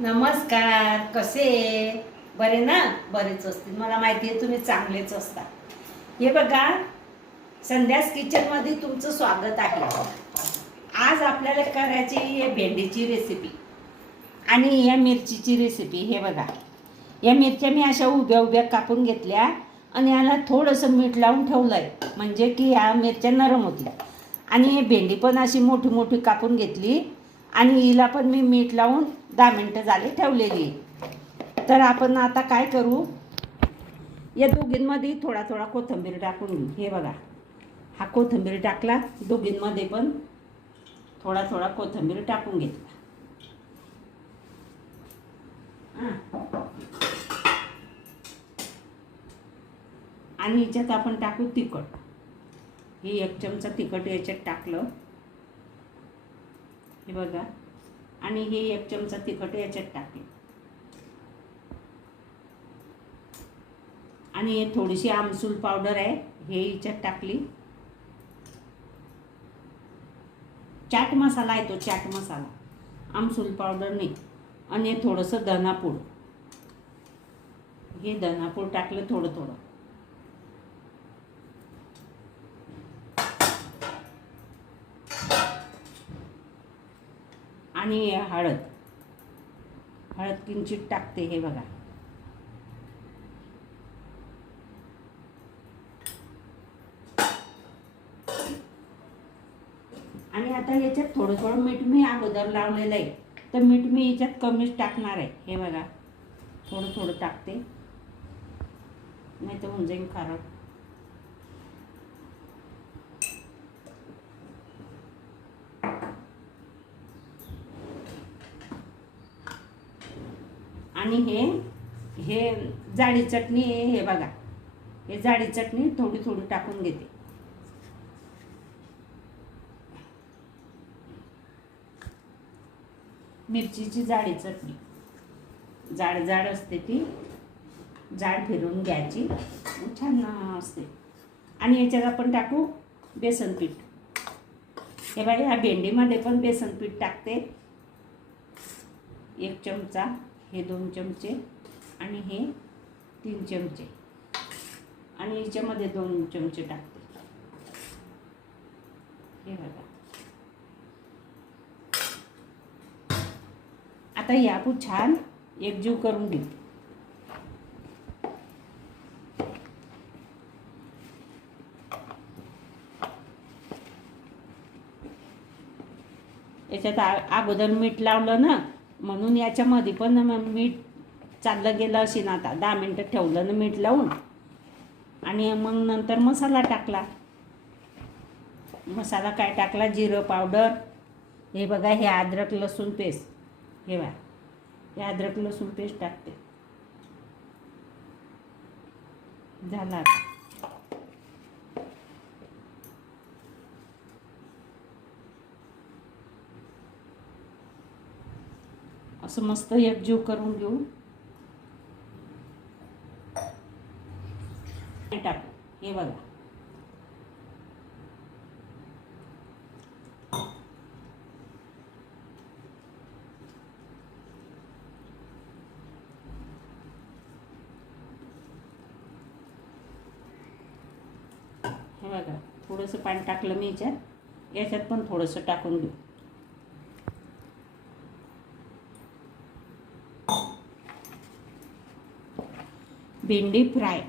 नमस्कार. कसे बरे ना? बरेच असतील, मला माहिती आहे तुम्ही चांगलेच असता. हे बघा, संध्यास किचनमध्ये तुमचं स्वागत आहे. आज आपल्याला करायची आहे भेंडीची रेसिपी आणि या मिरचीची रेसिपी. हे बघा, या मिरच्या मी अशा उभ्या उभ्या कापून घेतल्या आणि याला थोडंसं मीठ लावून ठेवलं आहे, म्हणजे की या मिरच्या नरम होतील. आणि हे भेंडी पण अशी मोठी मोठी कापून घेतली आणि हिला पण मी मीठ लावून 10 मिनटं झाले ठेवलेली. तर आपण आता काय करू, या दोघींमध्ये थोडा थोडा कोथिंबीर टाकून घेऊ. हे बघा, हा कोथिंबीर टाकला, दोघींमध्ये पण थोडा थोडा कोथिंबीर टाकून घेतला. आणि याच्यात आपण टाकू तिखट. हे 1 चमचा तिखट याच्यात टाकलं, हे बघा. आणि हे 1 चमचा तिखट याच्यात टाकले आणि हे थोडीशी आमसूल पावडर आहे, हे याच्यात टाकली. चाट मसाला आहे तो, चाट मसाला, आमसूल पावडर नाही. आणि हे थोडंसं धनापूड, हे धनापूड टाकलं थोडं थोडं. आणि हळद, हळद किंचित टाकते. हे बघा, आणि आता याच्यात थोडं थोडं मीठ मी अगोदर लावलेलं आहे, तर मीठ मी याच्यात कमीच टाकणार आहे. हे बघा, थोडं थोडं टाकते, नाही तर होऊन जाईल खारट. आणि हे जाडी चटणी आहे. हे बघा, हे जाडी चटणी थोडी थोडी टाकून घेते. मिरचीची जाडी चटणी, जाड जाड असते ती, जाड फिरवून घ्यायची, छान असते. आणि याच्यात आपण टाकू बेसन पीठ. हे बघा, ह्या भेंडीमध्ये पण बेसन पीठ टाकते. 1 चमचा, हे 2 चमचे आणि हे 3 चमचे, आणि याच्यामध्ये 2 चमचे टाकते. हे बघा, आता हे आपण छान एकजीव करून घेऊ. याच्यात अगोदर मीठ लावलं ना, म्हणून याच्यामध्ये पण मीठ चाललं गेलं अशी ना. आता 10 मिनटं ठेवलं ना मीठ लावून, आणि मग नंतर मसाला टाकला. मसाला काय टाकला, जिरं पावडर. हे बघा, हे अद्रक लसूण पेस्ट. हे बघा, हे अद्रक लसूण पेस्ट टाकते. झाला आता. असं मस्त एकजीव करून घेऊ. टाकू. हे बघा, हे बघा, थोडंसं पाणी टाकलं मी याच्यात. याच्यात पण थोडंसं टाकून घेऊ. भेंडी फ्राय,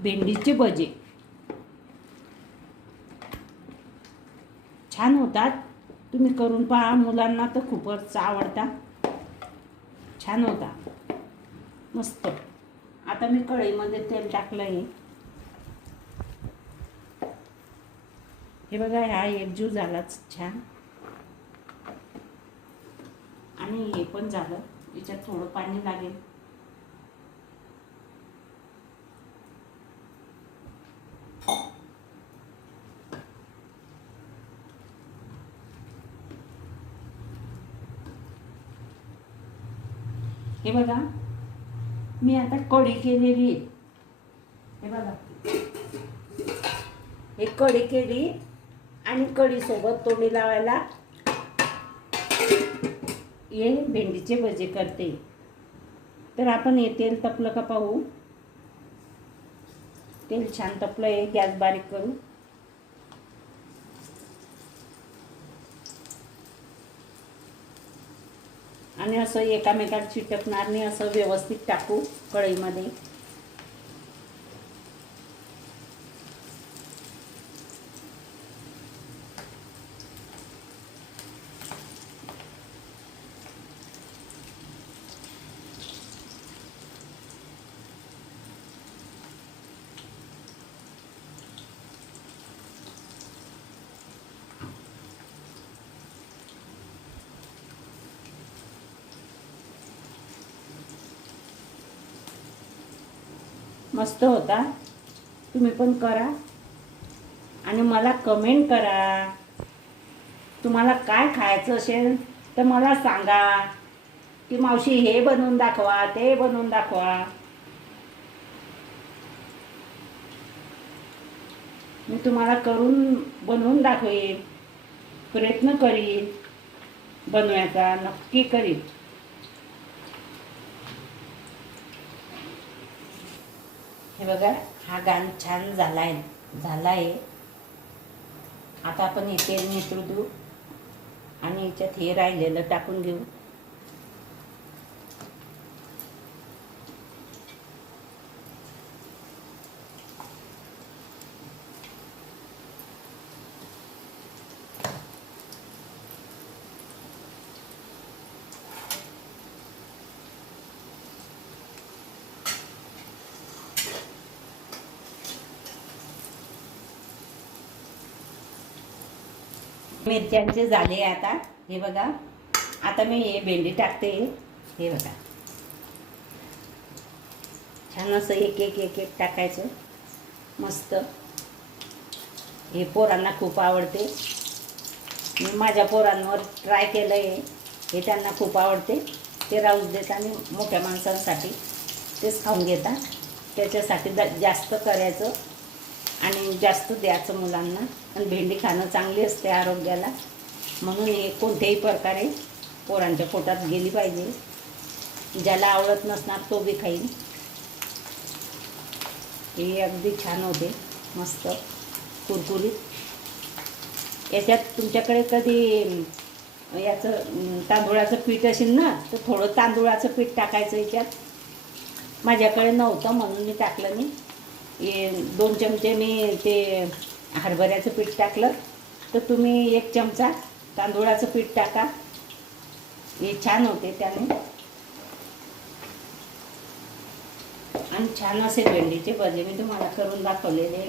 भेंडीचे भजे छान होतात. तुम्ही करून पहा, मुलांना तर खूपच आवडतात. छान होता, मस्त. आता मी कढईमध्ये तेल टाकलं आहे. हे बघा, हा एकजीव झालाच छान. आणि हे पण झालं. याच्यात थोडं पाणी लागेल. हे बघा, मी आता कढी केलेली आहे. हे बघा, हे कढी केली आणि कढी सोबत तोंडी लावायला हे भेंडीचे भजे करते. तर आपण हे तेल तपलं का पाहू. तेल छान तपलं आहे. गॅस बारीक करू. आणि असं एकामेकात चिटकणार नाही असं व्यवस्थित टाकू कढईमध्ये. मस्त होता. तुम्ही पण करा आणि मला कमेंट करा. तुम्हाला काय खायचं असेल तर मला सांगा की मावशी हे बनवून दाखवा, ते बनवून दाखवा. मी तुम्हाला करून बनवून दाखवेन. प्रयत्न करीन बनवायचा, नक्की करीन. हे बघा, हा गाण छान झालाय. आता आपण हे तेल नितळू देऊ आणि याच्यात हे राहिलेलं टाकून घेऊ. मिरच्यांचे झाले आता. हे बघा, आता मी हे भेंडी टाकते. हे बघा, छान असं एक एक एक एक टाकायचं. मस्त. हे पोरांना खूप आवडते. मी माझ्या पोरांवर ट्राय केलं आहे. हे त्यांना खूप आवडते. ते राहूच देत आणि मोठ्या माणसांसाठी तेच खाऊन घेतात. त्याच्यासाठी जास्त करायचं आणि जास्त द्यायचं मुलांना. आणि भेंडी खाणं चांगली असते आरोग्याला. म्हणून हे कोणत्याही प्रकारे पोरांच्या पोटात गेली पाहिजे. ज्याला आवडत नसणार तो बी खाईल. हे अगदी छान होते, मस्त कुरकुरीत. याच्यात तुमच्याकडे कधी याचं तांदूळाचं पीठ असेल ना तर थोडं तांदूळाचं पीठ टाकायचं याच्यात. माझ्याकडे नव्हतं म्हणून मी टाकलं नाही. हे 2 चमचे मी ते हरभऱ्याचं पीठ टाकलं. तर तुम्ही 1 चमचा तांदूळाचं पीठ टाका. हे छान होते त्याने. आणि छान असे भेंडीचे भजे मी तुम्हाला करून दाखवलेले.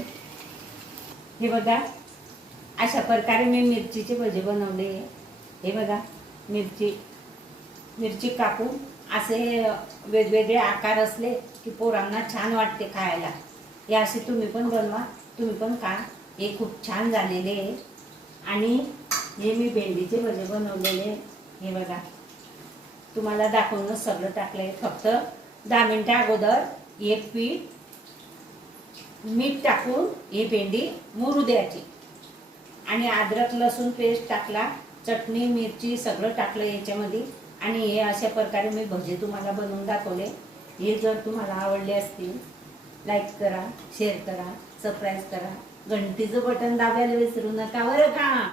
हे बघा, अशा प्रकारे मी मिरचीचे भजे बनवले. हे बघा, मिरची कापून असे वेगवेगळे आकार असले की पोरांना छान वाटते खायला. हे असे तुम्ही पण बनवा, तुम्ही पण खा. हे खूप छान झालेले आहे. आणि हे मी भेंडीचे भजे बनवलेले. हे बघा, तुम्हाला दाखवून सगळं टाकलंय. फक्त 10 मिनिटं अगोदर एक पीठ मीठ टाकून ही भेंडी मुरू द्यायची. आणि अद्रक लसूण पेस्ट टाकला, चटणी मिरची सगळं टाकलं याच्यामध्ये. आणि हे अशा प्रकारे मी भजे तुम्हाला बनवून दाखवले. हे जर तुम्हाला आवडले असतील, लाईक करा, शेअर करा, सबस्क्राईब करा, घंटीचं बटन दाबायला विसरू नका बरं का.